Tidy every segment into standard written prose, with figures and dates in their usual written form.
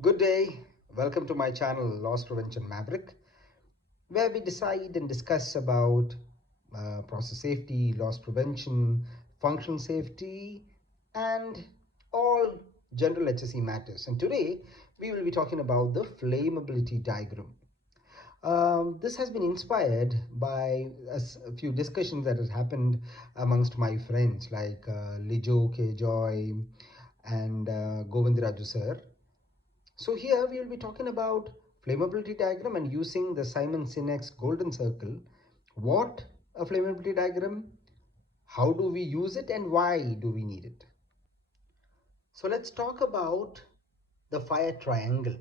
Good day, welcome to my channel Loss Prevention Maverick, where we decide and discuss about process safety, loss prevention, functional safety, and all general HSE matters. And today we will be talking about the flammability diagram. This has been inspired by a few discussions that has happened amongst my friends like Lijo K. Joy and Govindraju sir. So here we will be talking about flammability diagram and using the Simon Sinek's golden circle. What a flammability diagram, how do we use it, and why do we need it? So let's talk about the fire triangle.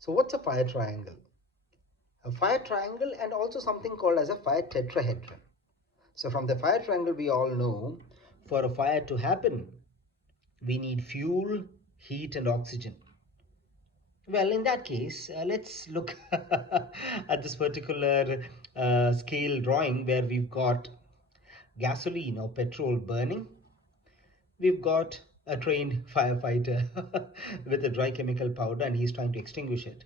So what's a fire triangle? A fire triangle and also something called as a fire tetrahedron. So from the fire triangle we all know for a fire to happen we need fuel, heat and oxygen. Well, in that case, let's look at this particular scale drawing where we've got gasoline or petrol burning. We've got a trained firefighter with a dry chemical powder and he's trying to extinguish it.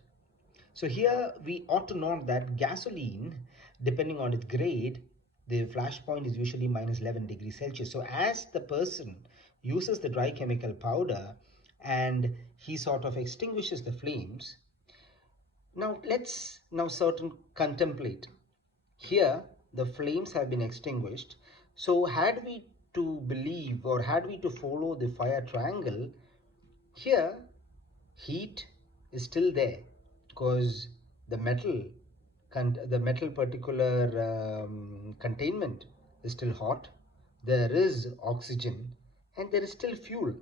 So here we ought to note that gasoline, depending on its grade, the flash point is usually minus 11 degrees Celsius. So as the person uses the dry chemical powder and he sort of extinguishes the flames, now let's certain contemplate. Here the flames have been extinguished. So had we to believe or had we to follow the fire triangle, here heat is still there because the metal particular containment is still hot. There is oxygen and there is still fuel.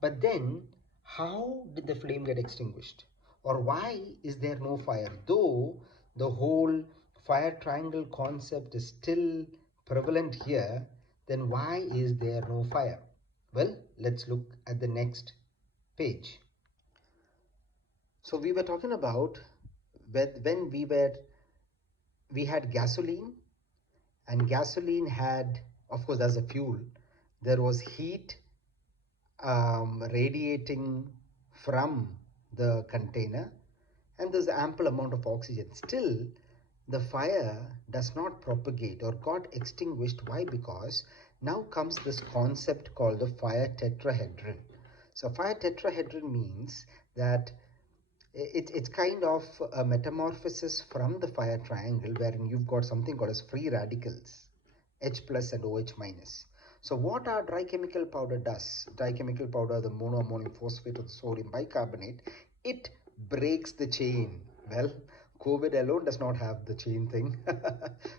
But then, how did the flame get extinguished? Or why is there no fire? Though the whole fire triangle concept is still prevalent here, then why is there no fire? Well, let's look at the next page. So we were talking about when we had gasoline, and gasoline had, of course, as a fuel, there was heat radiating from the container and there's ample amount of oxygen. Still the fire does not propagate or got extinguished. Why? Because now comes this concept called the fire tetrahedron. So fire tetrahedron means that it's kind of a metamorphosis from the fire triangle wherein you've got something called as free radicals, H plus and OH minus. So what our dry chemical powder does, dry chemical powder, the monoammonium phosphate or the sodium bicarbonate, it breaks the chain. Well, COVID alone does not have the chain thing.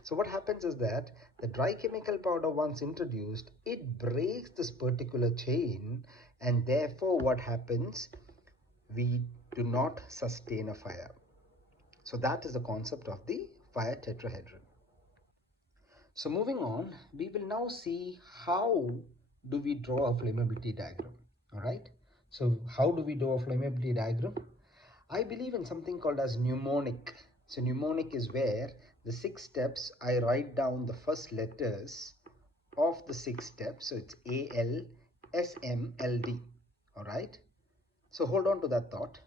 So what happens is that the dry chemical powder, once introduced, it breaks this particular chain, and therefore what happens? We do not sustain a fire. So that is the concept of the fire tetrahedron. So moving on, we will now see how do we draw a flammability diagram. All right. So how do we draw a flammability diagram? I believe in something called as mnemonic. So mnemonic is where the 6 steps, I write down the first letters of the 6 steps. So it's A, L, S, M, L, D. All right. So hold on to that thought.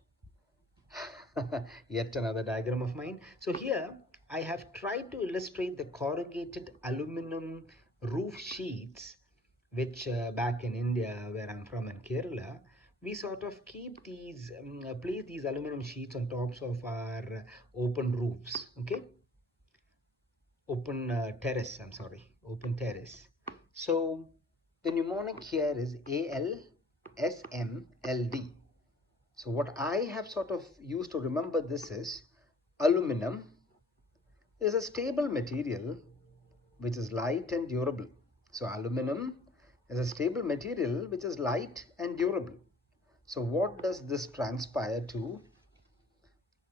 Yet another diagram of mine. So here I have tried to illustrate the corrugated aluminum roof sheets, which back in India, where I'm from in Kerala, we sort of keep these, place these aluminum sheets on tops of our open roofs, okay? Open terrace, I'm sorry, open terrace. So the mnemonic here is ALSMLD. So what I have sort of used to remember this is aluminum is a stable material which is light and durable. So aluminum is a stable material which is light and durable. So what does this transpire to?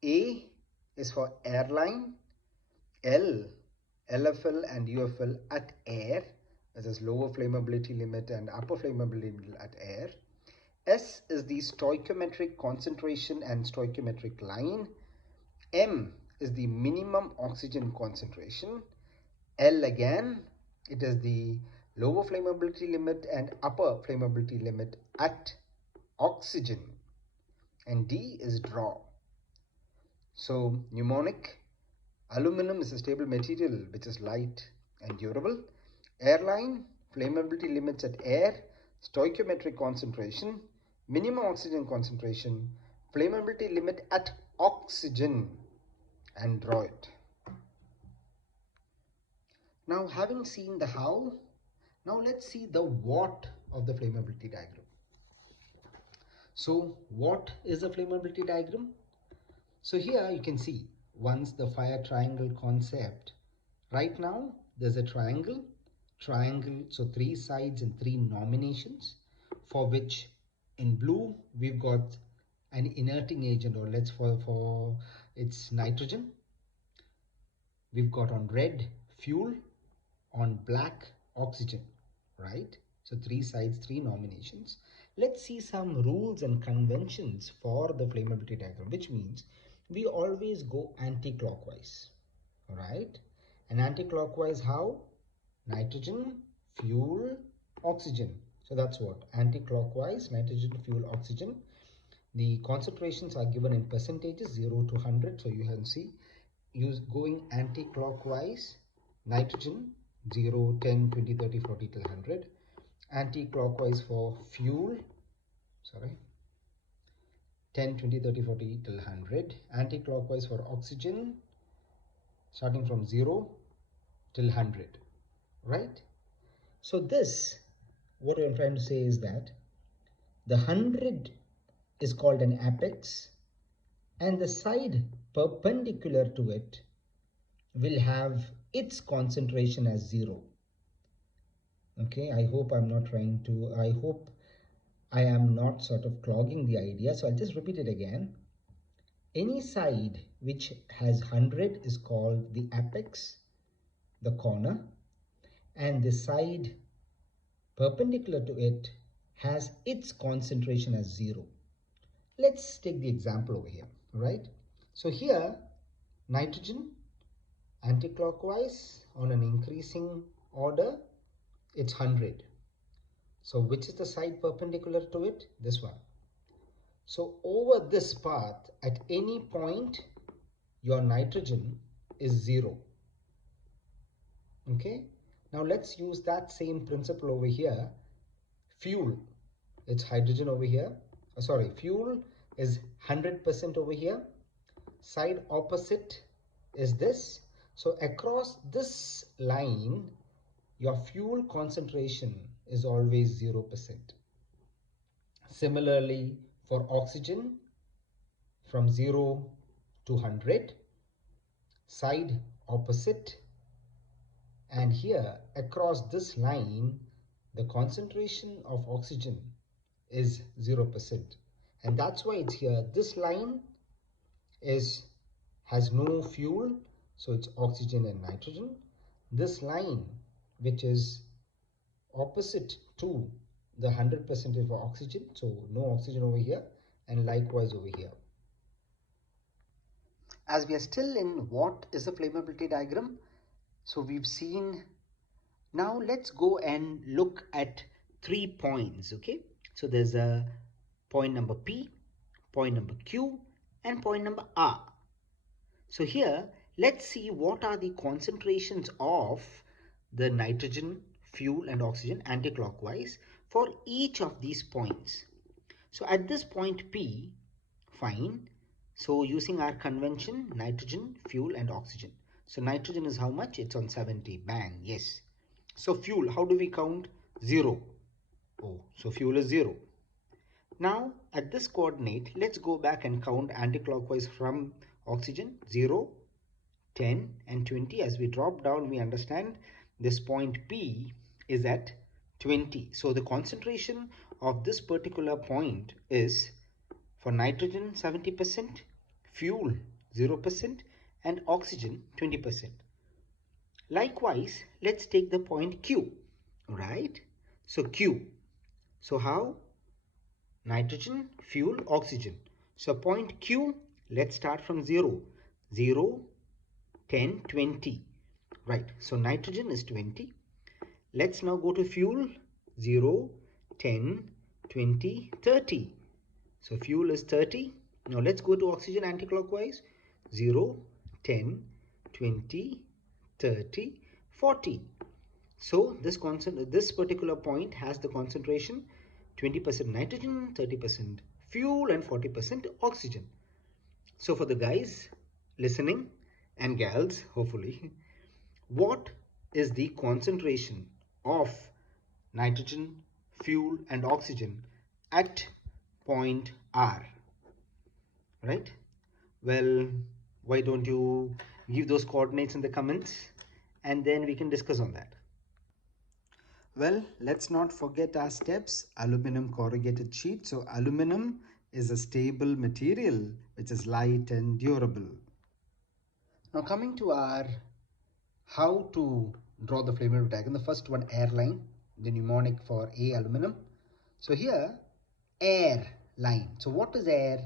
A is for airline, L, LFL and UFL at air, that is lower flammability limit and upper flammability limit at air. S is the stoichiometric concentration and stoichiometric line. M is the minimum oxygen concentration. L again, it is the lower flammability limit and upper flammability limit at oxygen. and D is draw. So mnemonic: aluminum is a stable material which is light and durable. Airline: flammability limits at air, stoichiometric concentration, minimum oxygen concentration, flammability limit at oxygen, and draw it. Now, having seen the how, now let's see the what of the flammability diagram. So what is a flammability diagram? So here you can see once the fire triangle concept. Right now there's a triangle, so three sides and three nominations, for which in blue we've got an inerting agent, or let's for it's nitrogen. We've got on red fuel, on black oxygen, right? So three sides, three nominations. Let's see some rules and conventions for the flammability diagram, which means we always go anti-clockwise, right? And anti-clockwise how? Nitrogen, fuel, oxygen. So that's what anti-clockwise: nitrogen, fuel, oxygen. The concentrations are given in percentages, 0 to 100. So you can see going anti-clockwise: nitrogen 0, 10, 20, 30, 40 till 100. Anti-clockwise for fuel, 10, 20, 30, 40 till 100. Anti-clockwise for oxygen, starting from 0 till 100, right? So this, what I'm trying to say is that the 100 is called an apex, and the side perpendicular to it will have its concentration as 0. Okay, I hope I am not sort of clogging the idea, so I'll just repeat it again. Any side which has 100 is called the apex, the corner, and the side perpendicular to it has its concentration as 0. Let's take the example over here, right? So here, nitrogen, anti-clockwise on an increasing order, it's 100. So which is the side perpendicular to it? This one. So over this path, at any point, your nitrogen is 0. Okay. Now let's use that same principle over here. Fuel, it's hydrogen over here. Fuel is 100% over here. Side opposite is this. So across this line, your fuel concentration is always 0%. Similarly, for oxygen, from 0 to 100, side opposite, and here across this line, the concentration of oxygen is 0%. And that's why it's here. This line has no fuel, so it's oxygen and nitrogen. This line, which is opposite to the 100% for oxygen, so no oxygen over here, and likewise over here. As we are still in what is a flammability diagram, so we've seen. Now let's go and look at 3 points. Okay, so there's a point number P, point number Q, and point number R. So here let's see what are the concentrations of the nitrogen, fuel, and oxygen anti-clockwise for each of these points. So at this point P, fine. So using our convention, nitrogen, fuel, and oxygen. So nitrogen is how much? It's on 70. Bang. Yes. So fuel, how do we count? 0. Oh, so fuel is 0. Now at this coordinate, let's go back and count anti-clockwise from oxygen. 0, 10, and 20. As we drop down, we understand this point P is at 20. So the concentration of this particular point is, for nitrogen 70%, fuel 0%, and oxygen 20%. Likewise, let's take the point Q, right? So Q. So how? Nitrogen, fuel, oxygen. So point Q, let's start from 0. 0, 10, 20. Right. So nitrogen is 20. Let's now go to fuel. 0, 10, 20, 30. So fuel is 30. Now let's go to oxygen anticlockwise. 0, 10, 20, 30, 40. So this particular point has the concentration 20% nitrogen, 30% fuel and 40% oxygen. So for the guys listening and gals, hopefully, what is the concentration of nitrogen, fuel and oxygen at point R? Right? Well, why don't you give those coordinates in the comments and then we can discuss on that. Well, let's not forget our steps. Aluminum corrugated sheet. So aluminum is a stable material which is light and durable. Now coming to our how to draw the flammability diagram. The first one, airline, the mnemonic for A, aluminum. So here, air line. So what is air?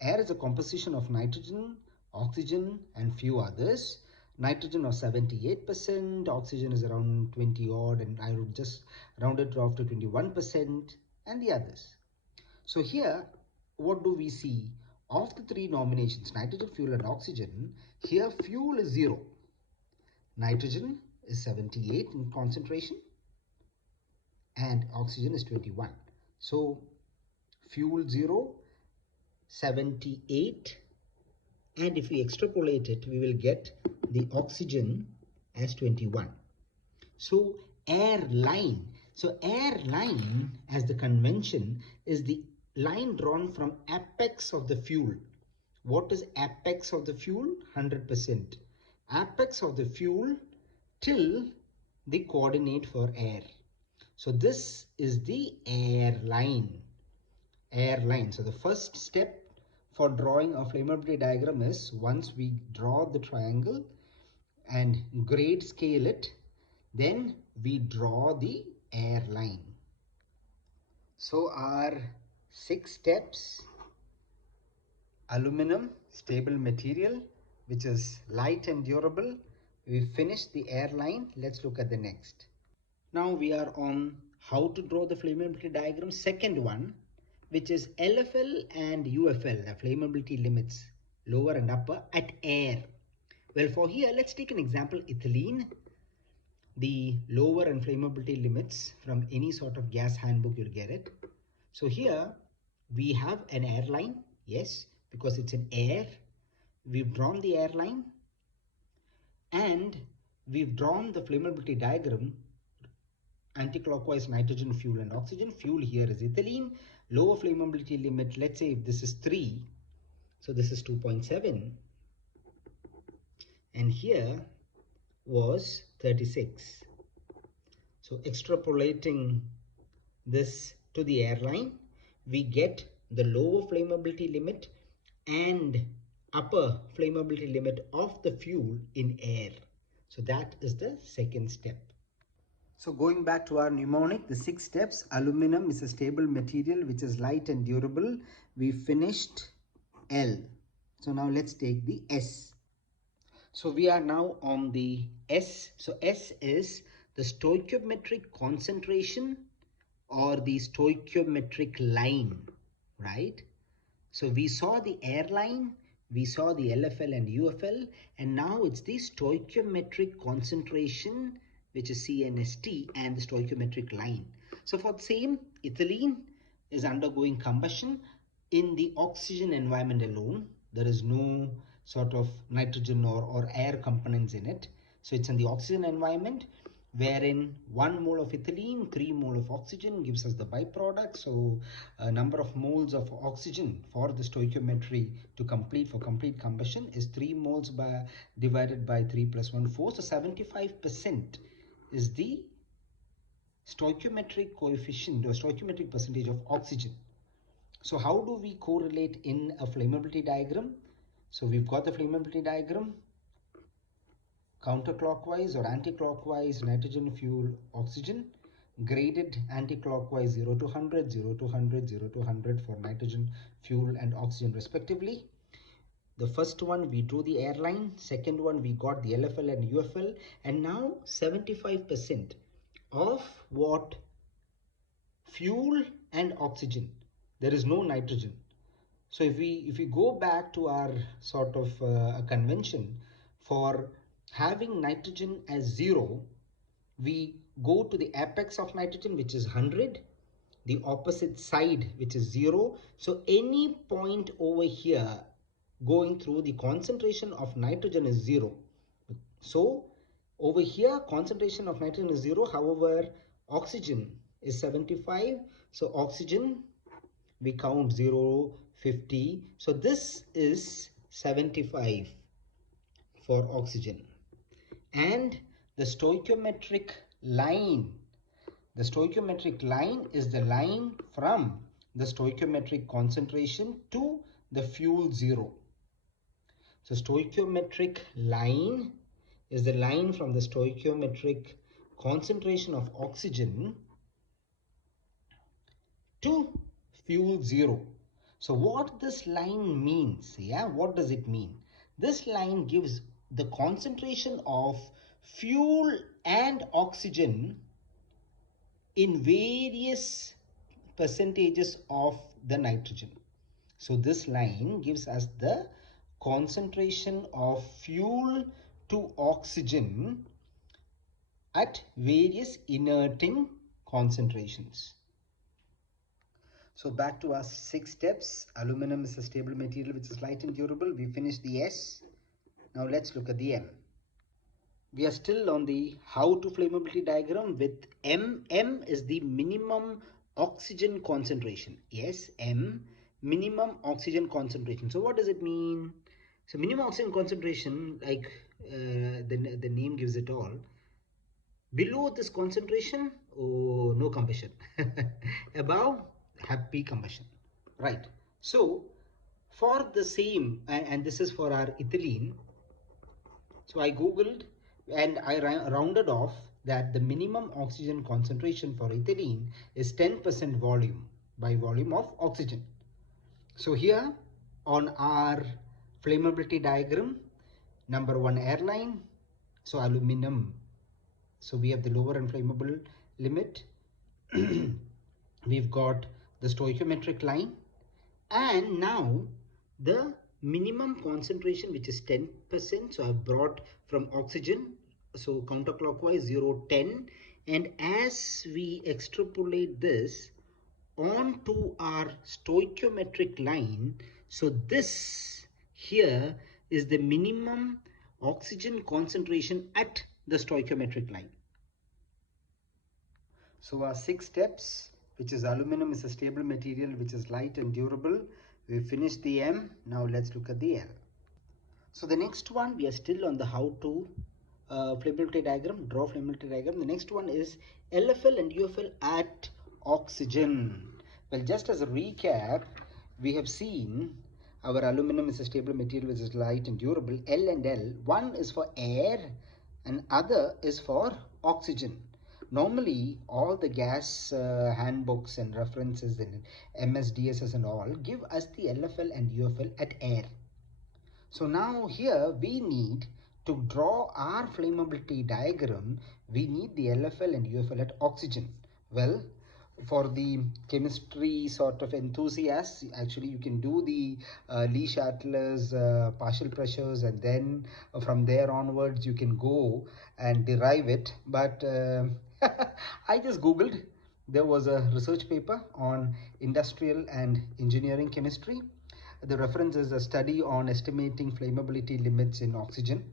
Air is a composition of nitrogen, oxygen and few others. Nitrogen of 78%, oxygen is around 20 odd, and I would just round it off to 21%, and the others. So here, what do we see? Of the three nominations, nitrogen, fuel and oxygen, here fuel is 0. Nitrogen is 78 in concentration and oxygen is 21. So fuel 0, 78, and if we extrapolate it, we will get the oxygen as 21. So air line. So air line, as the convention, is the line drawn from apex of the fuel. What is apex of the fuel? 100%. Apex of the fuel till the coordinate for air. So this is the air line. Air line. So the first step for drawing a flammability diagram is, once we draw the triangle and grade scale it, then we draw the air line. So our 6 steps: aluminum, stable material which is light and durable. We finished the airline. Let's look at the next. Now we are on how to draw the flammability diagram. Second one, which is LFL and UFL, the flammability limits, lower and upper at air. Well, for here, let's take an example, ethylene. The lower and flammability limits from any sort of gas handbook, you'll get it. So here we have an airline, yes, because it's in air. We've drawn the airline and we've drawn the flammability diagram. Anticlockwise, nitrogen, fuel and oxygen. Fuel here is ethylene. Lower flammability limit, let's say if this is 3, so this is 2.7, and here was 36. So extrapolating this to the airline, we get the lower flammability limit and upper flammability limit of the fuel in air. So that is the second step. So going back to our mnemonic, the 6 steps: aluminum is a stable material which is light and durable. We finished L. So now let's take the S. So we are now on the S. So S is the stoichiometric concentration or the stoichiometric line, right? So we saw the airline, we saw the LFL and UFL, and now it's the stoichiometric concentration, which is CNST, and the stoichiometric line. So for the same, ethylene is undergoing combustion in the oxygen environment alone. There is no sort of nitrogen or air components in it. So it's in the oxygen environment, wherein 1 mole of ethylene, 3 mole of oxygen gives us the byproduct. So a number of moles of oxygen for the stoichiometry to complete combustion is 3 moles divided by 3 plus 1, 4. So 75% is the stoichiometric coefficient or stoichiometric percentage of oxygen. So how do we correlate in a flammability diagram? So we've got the flammability diagram. Counterclockwise or anti-clockwise, nitrogen, fuel, oxygen. Graded anti-clockwise 0 to 100, 0 to 100, 0 to 100 for nitrogen, fuel and oxygen respectively. The first one we drew the airline, second one we got the LFL and UFL, and now 75% of what? Fuel and oxygen. There is no nitrogen. So if we go back to our sort of a convention for having nitrogen as 0, we go to the apex of nitrogen, which is 100, the opposite side, which is 0. So any point over here going through, the concentration of nitrogen is 0. So over here concentration of nitrogen is 0, however oxygen is 75. So oxygen, we count 0, 50. So this is 75 for oxygen. And the stoichiometric line, the stoichiometric line is the line from the stoichiometric concentration to the fuel 0. So stoichiometric line is the line from the stoichiometric concentration of oxygen to fuel 0. So what this line means, what does it mean? This line gives the concentration of fuel and oxygen in various percentages of the nitrogen. So this line gives us the concentration of fuel to oxygen at various inerting concentrations. So back to our 6 steps. Aluminum is a stable material which is light and durable. We finished the S. Now let's look at the M. We are still on the how to flammability diagram with M. M is the minimum oxygen concentration. Yes, M, minimum oxygen concentration. So what does it mean? So minimum oxygen concentration, like the name gives it all. Below this concentration, oh, no combustion. Above, happy combustion. Right. So for the same, and this is for our ethylene. So I googled and I rounded off that the minimum oxygen concentration for ethylene is 10% volume by volume of oxygen. So here on our flammability diagram, number 1 airline, so aluminum. So we have the lower inflammable limit. We've got the stoichiometric line, and now the minimum concentration, which is 10%. So I've brought from oxygen, so counterclockwise 0, 10, and as we extrapolate this onto our stoichiometric line, so this here is the minimum oxygen concentration at the stoichiometric line. So our 6 steps, which is aluminum is a stable material which is light and durable. We finished the M. Now let's look at the L. So the next one, we are still on the how to flammability diagram, draw flammability diagram. The next one is LFL and UFL at oxygen. Well, just as a recap, we have seen our aluminum is a stable material which is light and durable. L and L, one is for air and other is for oxygen. Normally, all the gas handbooks and references in MSDSS and all give us the LFL and UFL at air. So now here we need to draw our flammability diagram. We need the LFL and UFL at oxygen. Well, for the chemistry sort of enthusiasts, actually you can do the Lee Shatler's partial pressures, and then from there onwards you can go and derive it. But I just googled. There was a research paper on industrial and engineering chemistry. The reference is a study on estimating flammability limits in oxygen.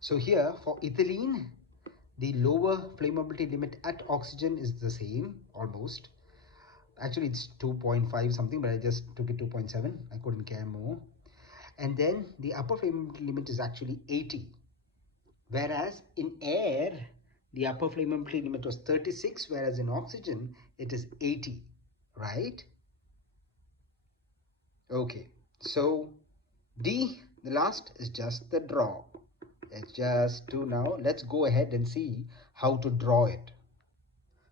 So here for ethylene, the lower flammability limit at oxygen is the same almost. Actually it's 2.5 something, but I just took it 2.7. I couldn't care more. And then the upper flammability limit is actually 80. Whereas in air, the upper flammability limit was 36, whereas in oxygen it is 80, right? Okay, so D, the last, is just the draw. It's just to now, let's go ahead and see how to draw it.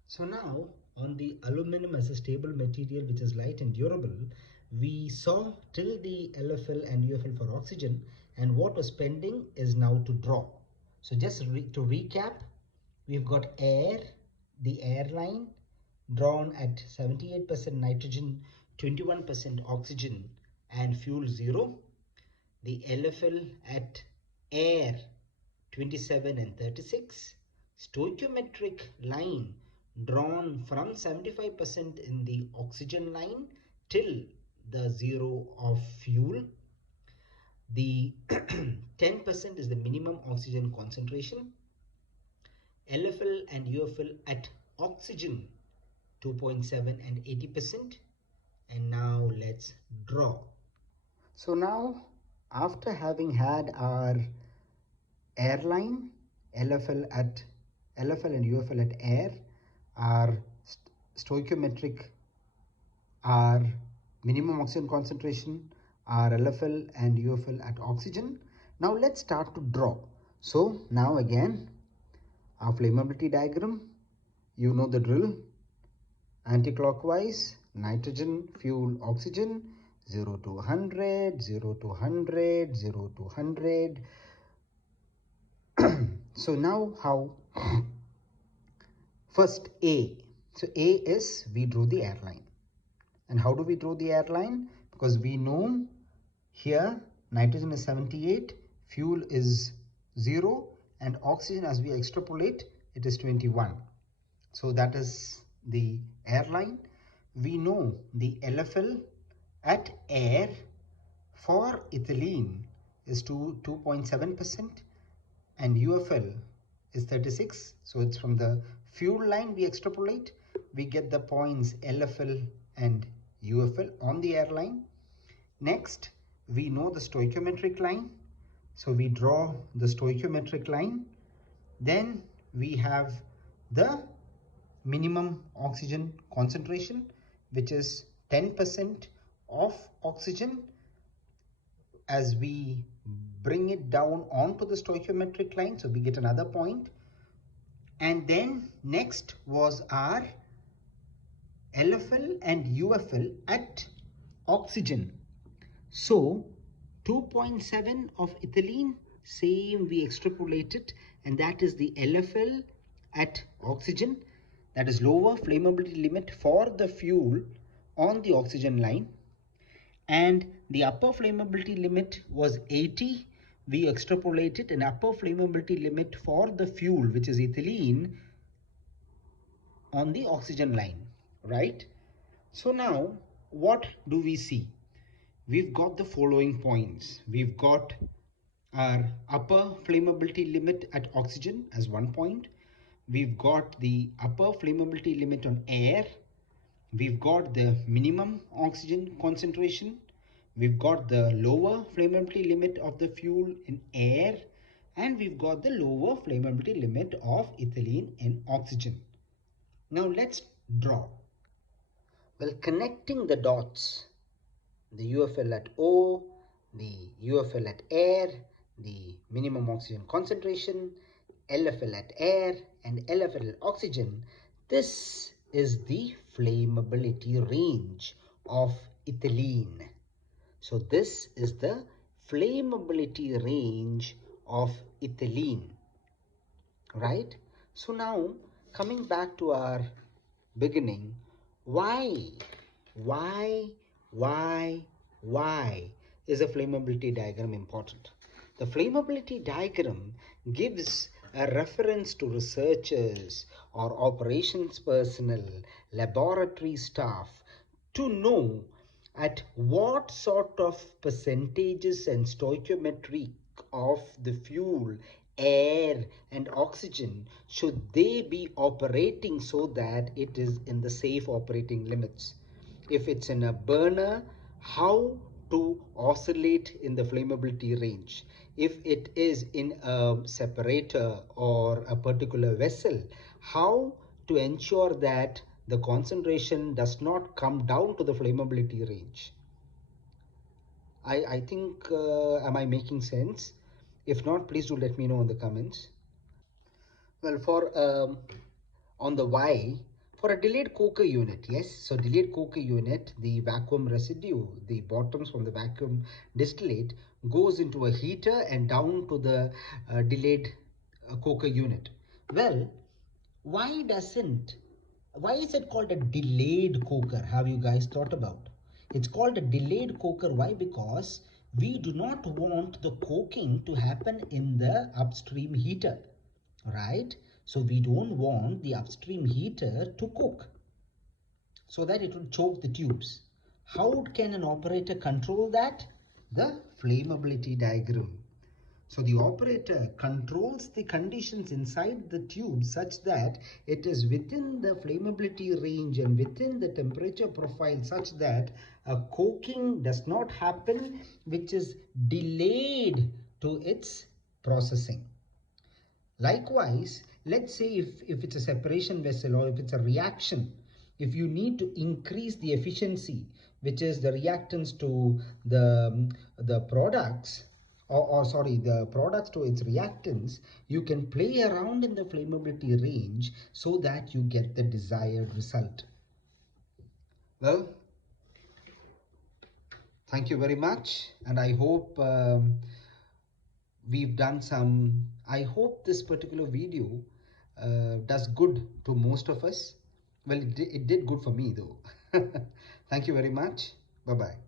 So now on the aluminum as a stable material which is light and durable, we saw till the LFL and UFL for oxygen, and what was pending is now to draw. So just to recap, we've got air, the airline drawn at 78% nitrogen, 21% oxygen. and fuel 0, the LFL at air 27 and 36, stoichiometric line drawn from 75% in the oxygen line till the 0 of fuel. The 10% is the minimum oxygen concentration. LFL and UFL at oxygen 2.7 and 80%. And now let's draw. So now, after having had our airline, LFL and UFL at air, our stoichiometric, our minimum oxygen concentration, our LFL and UFL at oxygen. Now let's start to draw. So now again, our flammability diagram, you know the drill. Anti-clockwise, nitrogen, fuel, oxygen, 0 to 100, 0 to 100, 0 to 100. So now how? First A. So A is we drew the airline. And how do we draw the airline? Because we know here nitrogen is 78, fuel is 0, and oxygen, as we extrapolate, it is 21. So that is the airline. We know the LFL at air for ethylene is 2.7% and UFL is 36. So it's from the fuel line we extrapolate, we get the points LFL and UFL on the airline. Next, we know the stoichiometric line. So we draw the stoichiometric line. Then we have the minimum oxygen concentration, which is 10% of oxygen. As we bring it down onto the stoichiometric line, so we get another point. And then next was our LFL and UFL at oxygen. So 2.7 of ethylene, same we extrapolated, and that is the LFL at oxygen. That is lower flammability limit for the fuel on the oxygen line. And the upper flammability limit was 80. We extrapolated an upper flammability limit for the fuel, which is ethylene, on the oxygen line, right? So now what do we see? We've got the following points. We've got our upper flammability limit at oxygen as 1 point. We've got the upper flammability limit on air. We've got the minimum oxygen concentration. We've got the lower flammability limit of the fuel in air. And we've got the lower flammability limit of ethylene in oxygen. Now let's draw. Well, connecting the dots, the UFL at O, the UFL at air, the minimum oxygen concentration, LFL at air, and LFL at oxygen, this is the flammability range of ethylene. So this is the flammability range of ethylene, right? So now coming back to our beginning, why is a flammability diagram important? The flammability diagram gives a reference to researchers or operations personnel, laboratory staff to know at what sort of percentages and stoichiometry of the fuel, air and oxygen should they be operating so that it is in the safe operating limits. If it's in a burner, how to oscillate in the flammability range. If it is in a separator or a particular vessel, how to ensure that the concentration does not come down to the flammability range. I think, am I making sense? If not, please do let me know in the comments. Well, on the Y, for a delayed coker unit, yes. So delayed coker unit, the vacuum residue, the bottoms from the vacuum distillate goes into a heater and down to the delayed coker unit. Well, why is it called a delayed coker? Have you guys thought about? It's called a delayed coker. Why? Because we do not want the coking to happen in the upstream heater, right? So we don't want the upstream heater to cook so that it will choke the tubes. How can an operator control that? The flammability diagram. So the operator controls the conditions inside the tube such that it is within the flammability range and within the temperature profile such that a coking does not happen, which is delayed to its processing. Likewise, let's say if it's a separation vessel or if it's a reaction, if you need to increase the efficiency, which is the reactants to the products, or sorry, the products to its reactants, you can play around in the flammability range so that you get the desired result. Well, thank you very much, and I hope we've done some. I hope this particular video does good to most of us. Well, it did good for me though. Thank you very much. Bye bye.